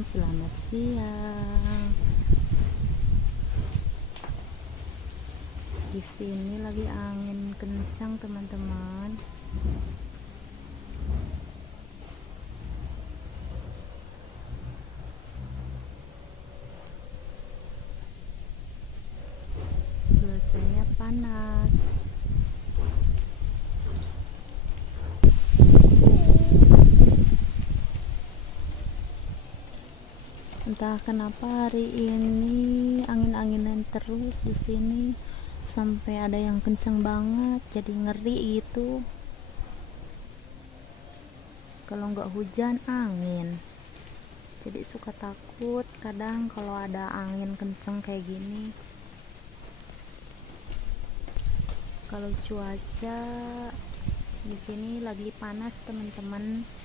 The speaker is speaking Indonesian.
selamat siang. Di sini lagi angin kencang, teman-teman. Cuacanya panas. Entah kenapa hari ini angin-anginan terus di sini, sampai ada yang kencang banget, jadi ngeri gitu. Kalau nggak hujan angin, jadi suka takut kadang kalau ada angin kencang kayak gini. Kalau cuaca di sini lagi panas, teman-teman.